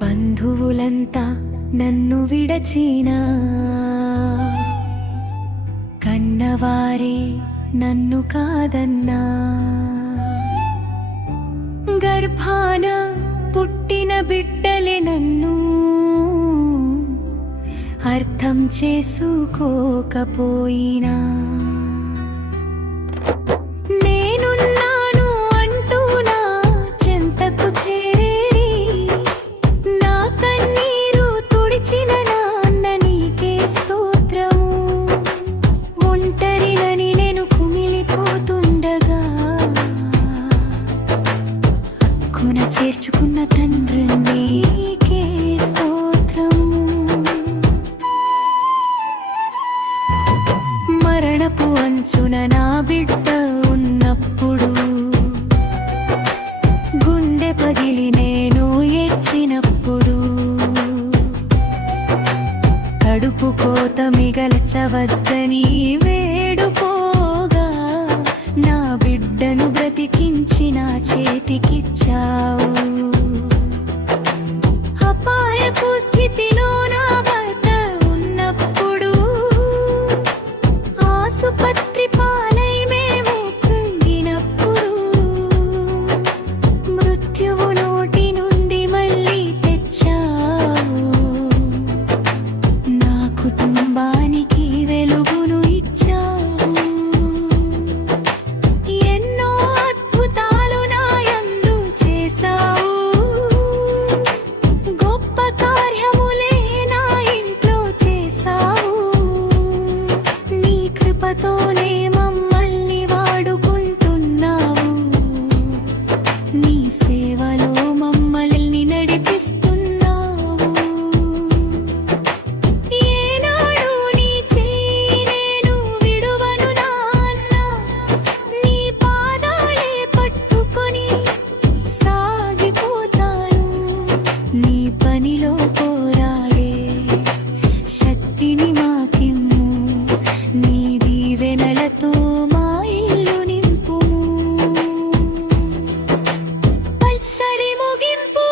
బంధువులంతా నన్ను విడచినా, కన్నవారే నన్ను కాదన్నా, గర్భాన పుట్టిన బిడ్డలే నన్ను అర్థం చేసుకోకపోయినా, చేర్చుకున్న తండ్రి నీకే స్తోత్రం. మరణపు అంచున నా బిడ్డ ఉన్నప్పుడు, గుండె పగిలి నేను ఏడ్చినప్పుడు, కడుపు కోత మిగల్చవద్దని వేడుకోగా, నా బిడ్డను బ్రతికించి నా చేతికిచ్చావు. అపాయపు స్థితిలో నా భర్త ఉన్నప్పుడు, ఆసుపత్రి పాలై మేము కృంగినప్పుడు, మృత్యువు నోటి నుండి మళ్ళీ తెచ్చావు. నా కుటుంబానికి వెలుగును ఇచ్చావు. కృపతోనే మమ్మల్ని వాడుకుంటున్నావు. నీ సేవలో మమ్మల్ని నడిపిస్తున్నావు. ఏనాడు నీ చేయి నేను విడువను నాన్న, నీ పాదాలే పట్టుకొని సాగిపోతాను. నీ పనిలో పోరాడే శక్తిని మాకిమ్ము. నీ దీవెనలతో మా ఇల్లు నింపుము. పచ్చడి ముగింపు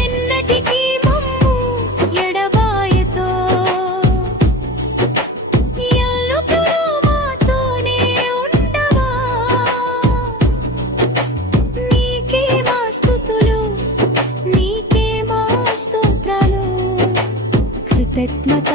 ఎన్నటికీ మమ్ము ఎడబాయతో, ఎల్లప్పుడూ మాతోనే ఉండవా. నీకే మా స్తుతులు, నీకే మా స్తోత్రాలు. కృతజ్ఞత